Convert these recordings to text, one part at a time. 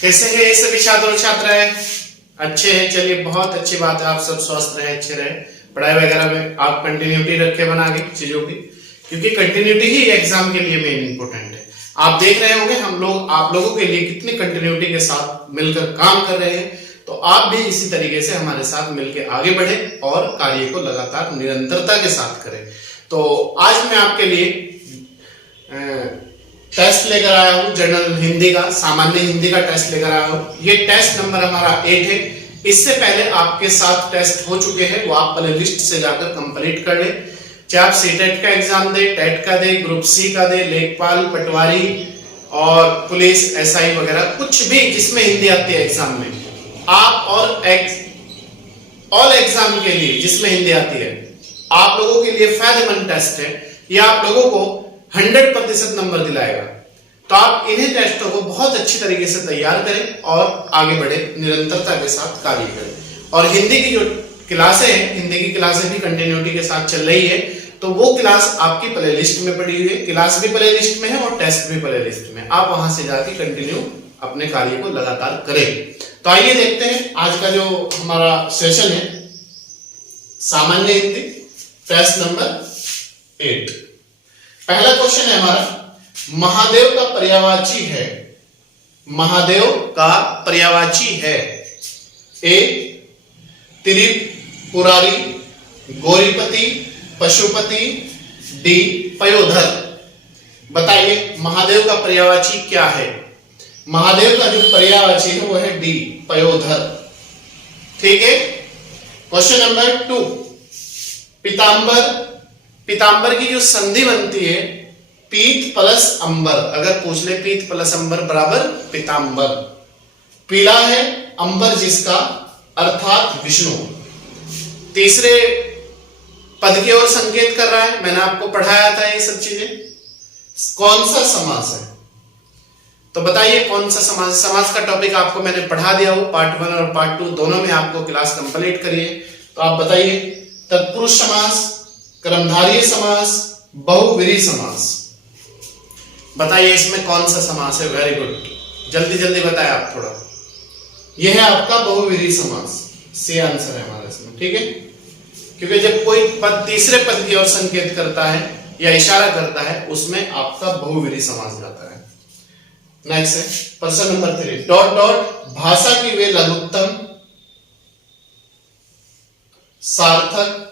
कैसे हैं ये सभी छात्र और छात्राएं? अच्छे हैं। चलिए, बहुत अच्छी बात है, आप सब स्वस्थ रहे, अच्छे रहे, पढ़ाई वगैरह में आप कंटिन्यूटी रखे बना के चीजों की, क्योंकि कंटिन्यूटी ही एग्जाम के लिए मेन इंपॉर्टेंट है। आप देख रहे होंगे हम लोग आप लोगों के लिए कितनी कंटिन्यूटी के साथ मिलकर काम कर रहे हैं, तो आप भी इसी तरीके से हमारे साथ मिलकर आगे बढ़े और कार्य को लगातार निरंतरता के साथ करें। तो आज मैं आपके लिए टेस्ट लेकर आया हूं, जनरल हिंदी का, सामान्य हिंदी का टेस्ट लेकर आया हूं। ये टेस्ट नंबर हमारा 8 है। इससे पहले आपके साथ टेस्ट हो चुके हैं, वो आप प्ले लिस्ट से जाकर कंप्लीट कर लें। चाहे आप सीटेट का एग्जाम दे, टेट का दे, ग्रुप सी का दे, लेखपाल, पटवारी और पुलिस, एसआई वगैरह, कुछ भी जिसमें हिंदी आती है एग्जाम में, आप और ऑल एग्जाम के लिए जिसमें हिंदी आती है, आप लोगों के लिए फायदेमंद टेस्ट है। ये आप लोगों को 100% नंबर दिलाएगा। तो आप इन्हीं टेस्टों को बहुत अच्छी तरीके से तैयार करें और आगे बढ़े, निरंतरता के साथ कार्य करें। और हिंदी की जो क्लासें हैं, हिंदी की क्लासें भी कंटिन्यूटी के साथ चल रही है, तो वो क्लास आपकी प्ले लिस्ट में पड़ी हुई है। क्लास भी प्ले लिस्ट में है और टेस्ट भी प्ले लिस्ट में। आप वहां से जाके कंटिन्यू अपने कार्य को लगातार करें। तो आइए देखते हैं आज का जो हमारा सेशन है, सामान्य हिंदी टेस्ट नंबर 8। पहला क्वेश्चन है हमारा, महादेव का पर्यायवाची है। महादेव का पर्यायवाची है। ए त्रिपुरारी, गौरीपति, पशुपति, डी पयोधर। बताइए महादेव का पर्यायवाची क्या है? महादेव का जो पर्यायवाची है वो है डी पयोधर। ठीक है। क्वेश्चन नंबर 2, पीतांबर। पीतांबर की जो संधि बनती है पीत प्लस अंबर, अगर पूछ ले पीत प्लस अंबर बराबर पीतांबर। पीला है अंबर जिसका, अर्थात विष्णु। तीसरे पद की ओर संकेत कर रहा है। मैंने आपको पढ़ाया था ये सब चीजें। कौन सा समास है? तो बताइए कौन सा समास? समास का टॉपिक आपको मैंने पढ़ा दिया हो, पार्ट 1 और पार्ट 2 दोनों में आपको क्लास कंप्लीट करिए। तो आप बताइए, तत्पुरुष समास, कर्मधारय समास, बहुव्रीहि समास। बताइए इसमें कौन सा समास है? वेरी गुड, जल्दी जल्दी बताएं आप थोड़ा। यह है आपका बहुव्रीहि समास। सी आंसर है हमारा इसमें। ठीक है, क्योंकि जब कोई पद तीसरे पद की ओर संकेत करता है या इशारा करता है, उसमें आपका बहुव्रीहि समास जाता है। नेक्स्ट है प्रश्न नंबर 3, डॉट डॉट भाषा की वे लघुत्तम, सार्थक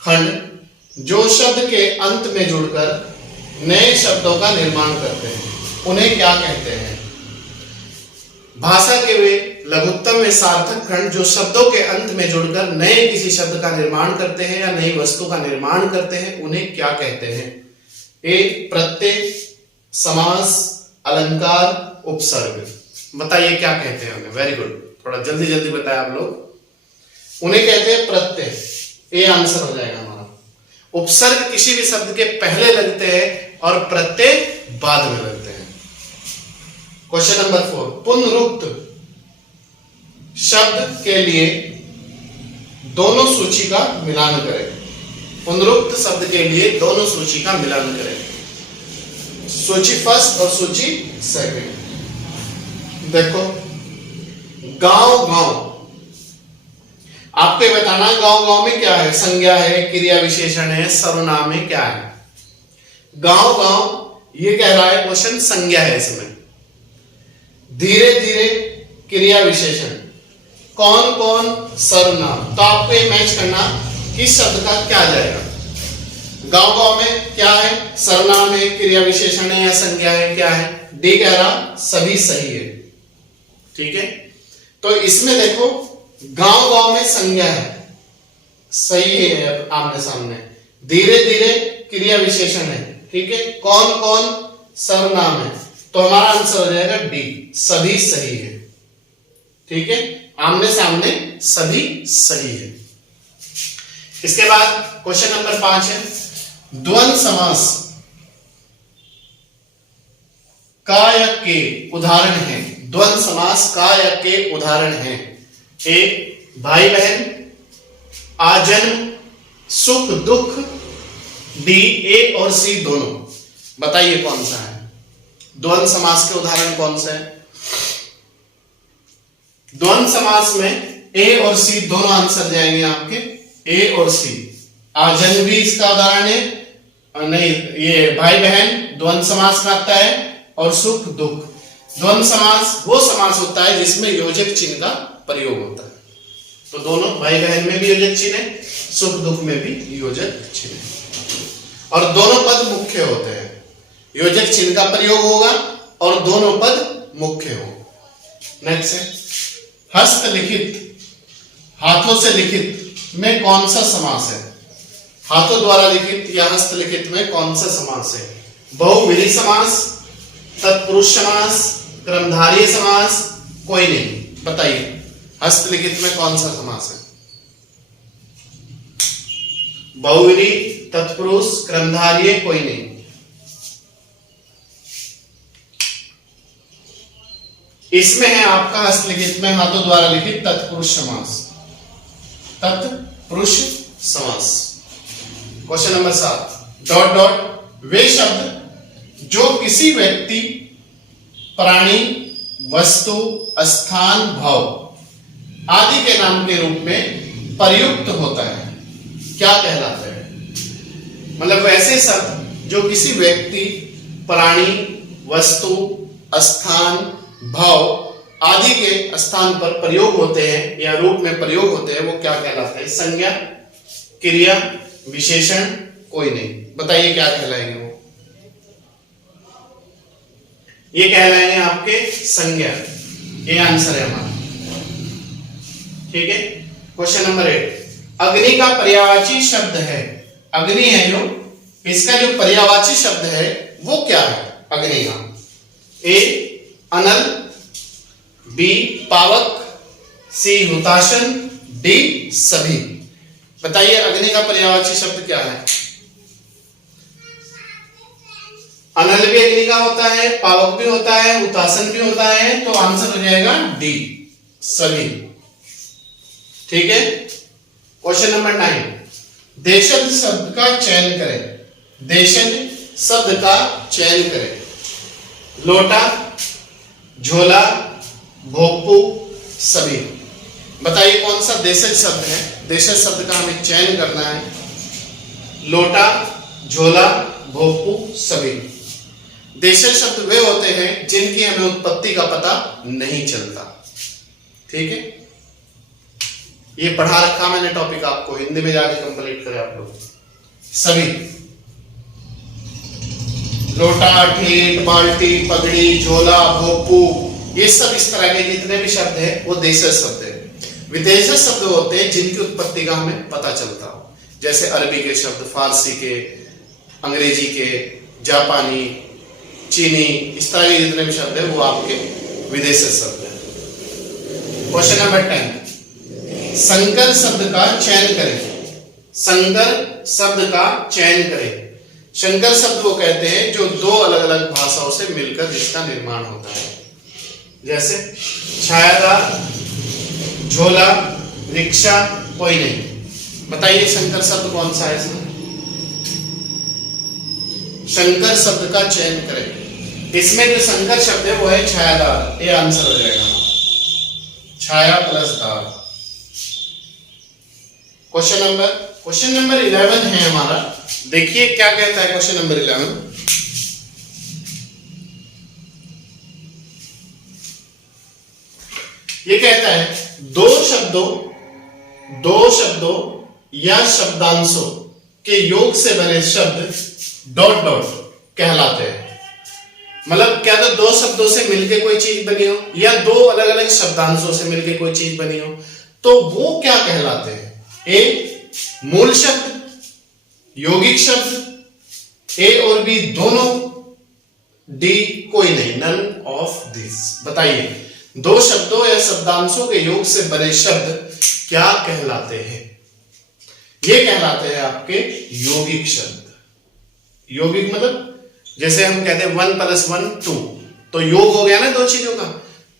खंड जो शब्द के अंत में जुड़कर नए शब्दों का निर्माण करते हैं, उन्हें क्या कहते हैं? भाषा के वे लघुत्तम में सार्थक खंड जो शब्दों के अंत में जुड़कर नए किसी शब्द का निर्माण करते हैं या नई वस्तु का निर्माण करते हैं, उन्हें क्या कहते हैं? ए प्रत्यय, समास, अलंकार, उपसर्ग। बताइए क्या कहते हैं उन्हें? वेरी गुड, थोड़ा जल्दी जल्दी बताएं आप लोग। उन्हें कहते हैं प्रत्यय। ए आंसर हो जाएगा हमारा। उपसर्ग किसी भी शब्द के पहले लगते हैं और प्रत्यय बाद में लगते हैं। क्वेश्चन नंबर 4, पुनरुक्त शब्द के लिए दोनों सूची का मिलान करें। पुनरुक्त शब्द के लिए दोनों सूची का मिलान करें। सूची फर्स्ट और सूची सेकंड। देखो, गांव गांव, आपको बताना गांव गांव में क्या है? संज्ञा है, क्रिया विशेषण है, सर्वनाम है, क्या है? गांव गांव ये कह रहा है क्वेश्चन, संज्ञा है इसमें। धीरे धीरे क्रिया विशेषण, कौन कौन सर्वनाम। तो आपको ये मैच करना किस शब्द का क्या जाएगा। गांव गांव में क्या है? सर्वनाम है, क्रिया विशेषण है या संज्ञा है, क्या है? डी कह रहा सभी सही है। ठीक है, तो इसमें देखो गांव गांव में संज्ञा है, सही है आमने सामने। धीरे धीरे क्रिया विशेषण है। ठीक है, कौन कौन सर्वनाम है, तो हमारा आंसर हो जाएगा डी, सभी सही है। ठीक है, आमने सामने सभी सही है। इसके बाद क्वेश्चन नंबर 5 है, द्वंद्व समास का या के उदाहरण है। द्वंद्व समास का या के उदाहरण है। ए भाई बहन, आजन्म, सुख दुख, डी ए और सी दोनों। बताइए कौन सा है? द्वंद्व समास के उदाहरण कौन सा है? द्वंद्व समास में ए और सी दोनों आंसर जाएंगे आपके, ए और सी। आजन्म भी इसका उदाहरण है, नहीं ये भाई बहन द्वंद्व समास में आता है, और सुख दुख। द्वंद्व समास वो समास होता है जिसमें योजक चिन्ह का प्रयोग होता है। तो दोनों भाई बहन में भी योजक चिन्ह है, सुख दुख में भी योजक चिन्ह है, और दोनों पद मुख्य होते हैं। योजक चिन्ह का प्रयोग होगा और दोनों पद मुख्य हो। नेक्स्ट है हस्तलिखित, हाथों से लिखित में कौन सा समास है? हाथों द्वारा लिखित या हस्तलिखित में कौन सा समास है? बहुव्रीहि समास, तत्पुरुष समास, क्रमधारय समास, कोई नहीं। बताइए हस्तलिखित में कौन सा समास है? बहुव्रीहि, तत्पुरुष, क्रमधारय, कोई नहीं। इसमें है आपका हस्तलिखित में हाथों द्वारा लिखित तत्पुरुष समास, तत्पुरुष समास। क्वेश्चन नंबर 7 डॉट डॉट वे शब्द जो किसी व्यक्ति, प्राणी, वस्तु, स्थान, भाव आदि के नाम के रूप में प्रयुक्त होता है क्या कहलाता है? मतलब वैसे शब्द जो किसी व्यक्ति, प्राणी, वस्तु, स्थान, भाव आदि के स्थान पर प्रयोग होते हैं या रूप में प्रयोग होते हैं, वो क्या कहलाते हैं? संज्ञा, क्रिया, विशेषण, कोई नहीं। बताइए क्या कहलाएंगे वो? ये कहलाएंगे आपके संज्ञा। ये आंसर है हमारा। ठीक है। क्वेश्चन नंबर 8 अग्नि का पर्यायवाची शब्द है। अग्नि है जो, इसका जो पर्यायवाची शब्द है वो क्या है अग्नि का? ए अनल, बी पावक, सी हुताशन, डी सभी। बताइए अग्नि का पर्यायवाची शब्द क्या है? अनल भी अग्नि का होता है, पावक भी होता है, हुताशन भी होता है, तो आंसर हो जाएगा डी सभी। ठीक है। क्वेश्चन नंबर 9 देशज शब्द का चयन करें। देशज शब्द का चयन करें। लोटा, झोला, भोगपू, सभी। बताइए कौन सा देशज शब्द है? देशज शब्द का हमें चयन करना है। लोटा, झोला, भोगपू, सभी। देशज शब्द वे होते हैं जिनकी हमें उत्पत्ति का पता नहीं चलता। ठीक है। ये पढ़ा रखा मैंने टॉपिक आपको, हिंदी में जाके कंप्लीट करें आप लोग सभी। लोटा, ठेठ, बाल्टी, पगड़ी, झोला, भोपू, ये सब इस तरह के जितने भी शब्द हैं वो देशज शब्द है। विदेशज शब्द होते हैं जिनकी उत्पत्ति का हमें पता चलता हो, जैसे अरबी के शब्द, फारसी के, अंग्रेजी के, जापानी, चीनी, इस तरह के जितने भी शब्द है वो आपके विदेशज शब्द है। क्वेश्चन नंबर 10 संकर शब्द का चयन करें। संकर शब्द का चयन करें। संकर शब्द वो कहते हैं जो दो अलग अलग भाषाओं से मिलकर जिसका निर्माण होता है, जैसे छायादार, झोला, रिक्शा, कोई नहीं। बताइए शंकर शब्द कौन सा है इसमें? शंकर शब्द का चयन करें। इसमें जो शंकर शब्द है वो है छायादार। ये आंसर हो जाएगा छाया प्लस दार। क्वेश्चन नंबर 11 है हमारा। देखिए क्या कहता है क्वेश्चन नंबर 11। ये कहता है दो शब्दों या शब्दांशों के योग से बने शब्द डॉट डॉट कहलाते हैं। मतलब क्या तो दो शब्दों से मिलके कोई चीज बनी हो या दो अलग अलग शब्दांशों से मिलके कोई चीज बनी हो तो वो क्या कहलाते हैं? ए मूल शब्द, यौगिक शब्द, ए और बी दोनों, डी कोई नहीं, नन ऑफ दिस। बताइए दो शब्दों या शब्दांशों के योग से बने शब्द क्या कहलाते हैं? ये कहलाते हैं आपके यौगिक शब्द। यौगिक मतलब जैसे हम कहते हैं 1 + 1 2, तो योग हो गया ना दो चीजों का।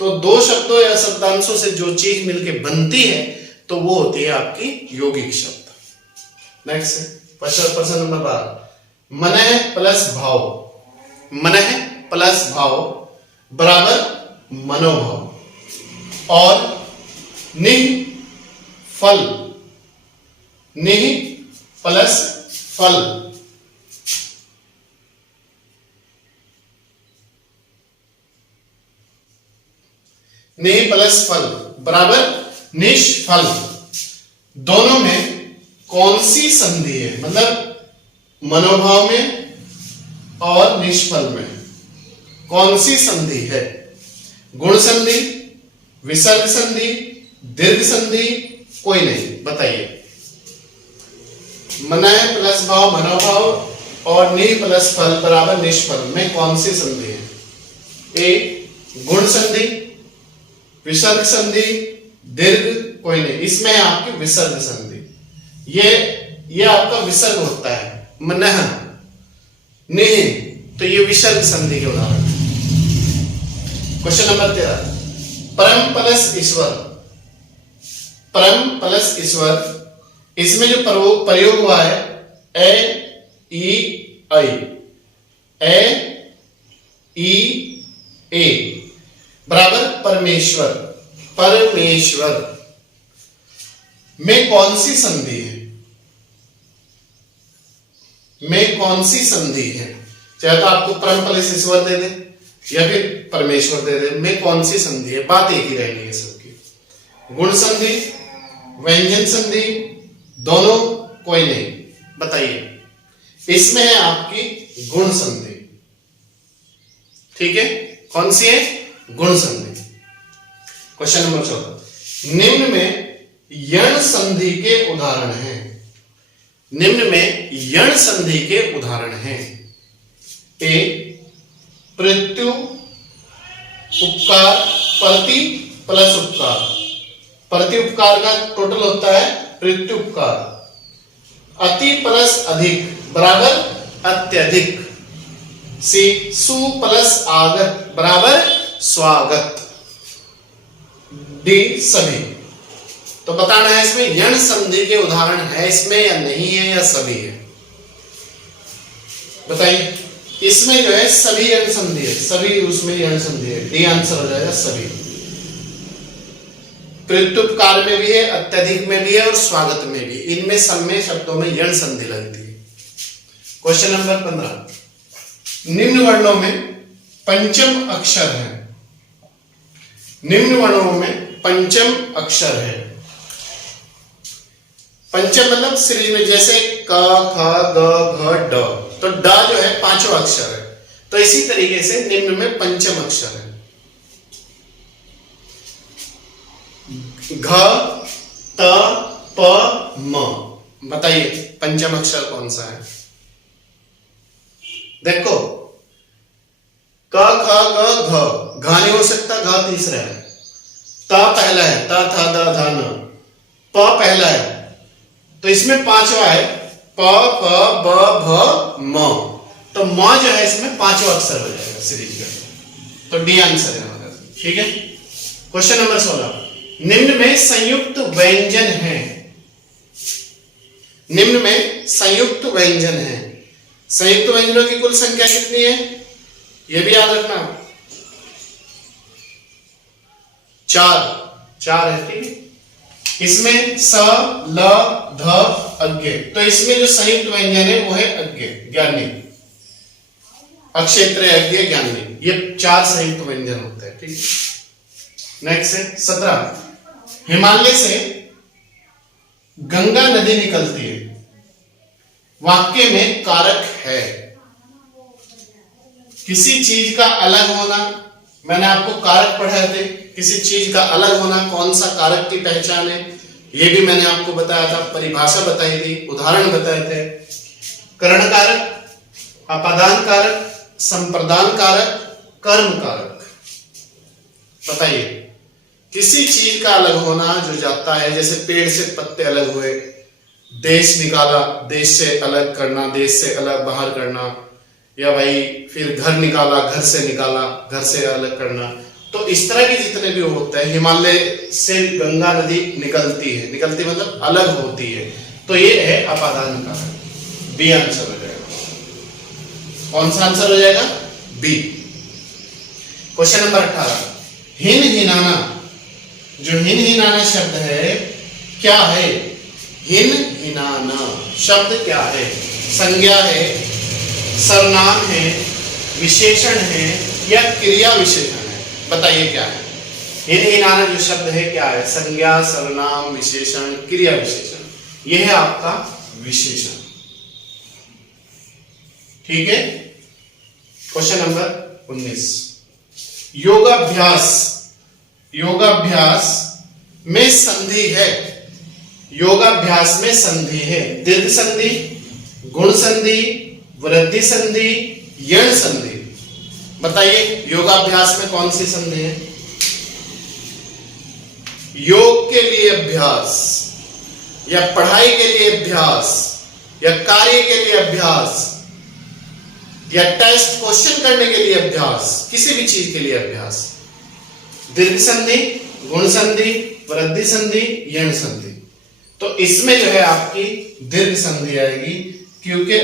तो दो शब्दों या शब्दांशों से जो चीज मिलके बनती है तो वो होती है आपकी यौगिक शब्द। नेक्स्ट प्रश्न नंबर 12 मनः प्लस भाव। मनः प्लस भाव बराबर मनोभाव और निह फल, निह प्लस फल, निह प्लस फल बराबर निष्फल। दोनों में कौन सी संधि है, मतलब मनोभाव में और निष्फल में कौन सी संधि है? गुण संधि, विसर्ग संधि, दीर्घ संधि, कोई नहीं, बताइए। मनय प्लस भाव मनोभाव और नि प्लस फल बराबर निष्फल में कौन सी संधि है? ए गुण संधि, विसर्ग संधि, दीर्घ, कोई नहीं, इसमें है आपकी विसर्ग संधि। ये आपका विसर्ग होता है, मनः निह, तो ये विसर्ग संधि के उदाहरण है। क्वेश्चन नंबर 13, परम प्लस ईश्वर, परम प्लस ईश्वर, इसमें जो प्रयोग हुआ है ए ई आई, ए ई ए बराबर परमेश्वर, परमेश्वर में कौन सी संधि है? में कौन सी संधि है? चाहे तो आपको परम प्लस ईश्वर दे दे या फिर परमेश्वर दे दे, में कौन सी संधि है? बात एक ही रहनी है सबकी। गुण संधि, व्यंजन संधि, दोनों, कोई नहीं, बताइए। इसमें है आपकी गुण संधि, ठीक है, कौन सी है? गुण संधि। क्वेश्चन नंबर 14, निम्न में यण संधि के उदाहरण हैं, निम्न में यण संधि के उदाहरण हैं। ए प्रत्यु उपकार, प्रति प्लस उपकार, प्रति उपकार का टोटल होता है प्रत्युपकार। अति प्लस अधिक बराबर अत्यधिक। सी सु प्लस आगत बराबर स्वागत। डी सभी। तो बताना है इसमें यण संधि के उदाहरण है इसमें या नहीं है या सभी है, बताइए। इसमें जो है सभी यण संधि है, सभी उसमें यण संधि है, डी आंसर हो जाएगा सभी। प्रत्युपकार में भी है, अत्यधिक में भी है और स्वागत में भी, इनमें सब में शब्दों में यण संधि लगती है। क्वेश्चन नंबर 15, निम्न वर्णों में पंचम अक्षर है, निम्न वर्णों में पंचम अक्षर है। पंचम मतलब सीरीज में, जैसे क ख ग घ ड, तो ड जो है पांचवा अक्षर है, तो इसी तरीके से निम्न में पंचम अक्षर है। घ त प म, बताइए पंचम अक्षर कौन सा है? देखो क ख ग घ, घ नहीं हो सकता, घ तीसरा है, त पहला है, त थ द ध न, प पहला है, तो इसमें पांचवा है प प ब भ म, तो म जो है इसमें पांचवा अक्षर हो जाएगा सीरीज का, तो डी आंसर है हमारा, ठीक है। क्वेश्चन नंबर 16, निम्न में संयुक्त व्यंजन है, निम्न में संयुक्त व्यंजन है। संयुक्त व्यंजनों की कुल संख्या कितनी है यह भी याद रखना, 4 है, ठीक है। इसमें स ल ध अज्ञे, तो इसमें जो संयुक्त व्यंजन है वो है अज्ञे, ज्ञानी, अक्षेत्र अज्ञे ज्ञानी, ये 4 संयुक्त व्यंजन होते हैं, ठीक है। नेक्स्ट है 17, हिमालय से गंगा नदी निकलती है, वाक्य में कारक है। किसी चीज का अलग होना, मैंने आपको कारक पढ़ाए थे, किसी चीज का अलग होना कौन सा कारक की पहचान है, ये भी मैंने आपको बताया था, परिभाषा बताई थी, उदाहरण बताए थे। करण कारक, अपादान कारक, संप्रदान कारक, कर्म कारक। बताइए किसी चीज का अलग होना जो जाता है, जैसे पेड़ से पत्ते अलग हुए, देश निकाला, देश से अलग करना, देश से अलग बाहर करना, या भाई फिर घर निकाला, घर से निकाला, घर से अलग करना, तो इस तरह के जितने भी होते हैं, हिमालय से गंगा नदी निकलती है, निकलती मतलब अलग होती है, तो ये है अपादान कारक, बी आंसर हो जाएगा। कौन सा आंसर हो जाएगा? बी। क्वेश्चन नंबर 18, हिन हिनाना जो हिन हिनाना शब्द है क्या है? हिन हिनाना शब्द क्या है? संज्ञा है, सर्वनाम है, विशेषण है या क्रिया विशेषण है? बताइए क्या है? हिन हिनाना जो शब्द है क्या है? संज्ञा, सर्वनाम, विशेषण, क्रिया विशेषण। यह है आपका विशेषण। ठीक है। क्वेश्चन नंबर 19, योगाभ्यास, योगाभ्यास में संधि है। योगाभ्यास में संधि है। दीर्घ संधि, गुण संधि, वृद्धि संधि, यण संधि। बताइए योगाभ्यास में कौन सी संधि है? योग के लिए अभ्यास या पढ़ाई के लिए अभ्यास या कार्य के लिए अभ्यास या टेस्ट क्वेश्चन करने के लिए अभ्यास, किसी भी चीज के लिए अभ्यास। दीर्घ संधि, गुण संधि, वृद्धि संधि, यण संधि। तो इसमें जो है आपकी दीर्घ संधि आएगी, क्योंकि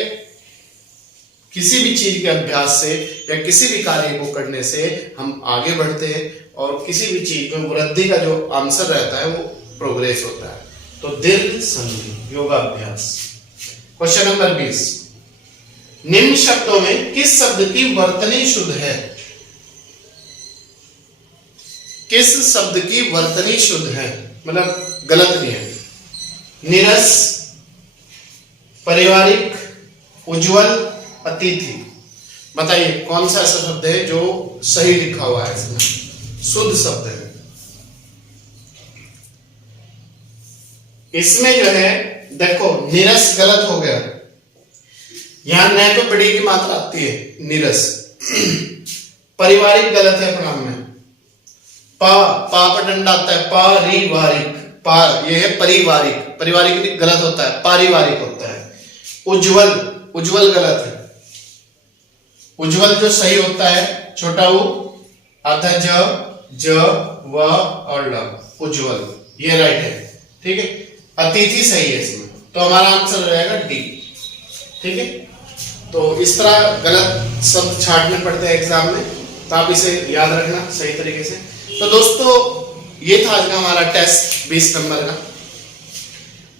किसी भी चीज के अभ्यास से या किसी भी कार्य को करने से हम आगे बढ़ते हैं और किसी भी चीज में वृद्धि का जो आंसर रहता है वो प्रोग्रेस होता है। तो दीर्घ संधि, योगाभ्यास। क्वेश्चन नंबर 20, निम्न शब्दों में किस शब्द की वर्तनी शुद्ध है? किस शब्द की वर्तनी शुद्ध है, मतलब गलत नहीं है? नीरस, पारिवारिक, उज्जवल, अतिथि। बताइए कौन सा ऐसा शब्द है जो सही लिखा हुआ है, इसमें शुद्ध शब्द है? इसमें जो है देखो नीरस गलत हो गया, यहां न पे बड़ी की मात्रा आती है, नीरस। पारिवारिक गलत है प्रणाम में, पा पर डंडा आता है, पारिवारिक, पा ये है परिवारिक, परिवारिक गलत होता है, पारिवारिक होता है। उज्जवल, उज्जवल गलत है। उज्जवल जो सही होता है छोटा उ आधा ज व और ल, उज्जवल, ये राइट है। ठीक है। अतिथि सही है इसमें, तो हमारा आंसर रहेगा डी। ठीक है। तो इस तरह गलत शब्द छांटने पड़ते हैं एग्जाम में, तो आप इसे याद रखना सही तरीके से। तो दोस्तों ये था आज का हमारा टेस्ट 20 नंबर का।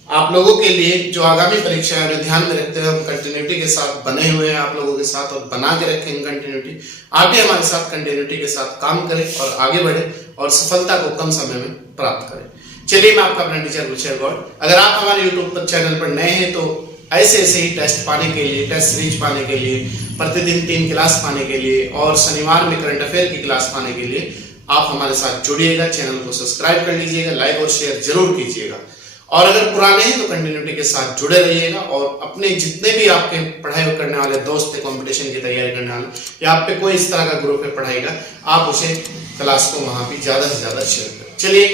आप लोगों के लिए जो आगामी परीक्षा है उन्हें ध्यान में रखते हुए हम कंटिन्यूटी के साथ बने हुए हैं आप लोगों के साथ, और बना के रखेंगे कंटिन्यूटी। आप भी हमारे साथ कंटिन्यूटी के साथ काम करें और आगे बढ़े और सफलता को कम समय में प्राप्त करें। चलिए, मैं आपका अपना टीचर गुलशेर गौड़। अगर आप हमारे यूट्यूब चैनल पर नए हैं तो ऐसे ऐसे ही टेस्ट पाने के लिए, टेस्ट सीरीज पाने के लिए, प्रतिदिन 3 क्लास पाने के लिए और शनिवार में करंट अफेयर की क्लास पाने के लिए आप हमारे साथ जुड़िएगा। चैनल को सब्सक्राइब कर लीजिएगा, लाइक और शेयर जरूर कीजिएगा। और अगर पुराने हैं तो कंटिन्यूटी के साथ जुड़े रहिएगा और अपने जितने भी आपके पढ़ाई करने वाले दोस्त हैं, कंपटीशन की तैयारी करने वाले, या आप पे कोई इस तरह का ग्रुप है पढ़ाई का, आप उसे क्लास को वहां भी ज्यादा से ज्यादा शेयर करें। चलिए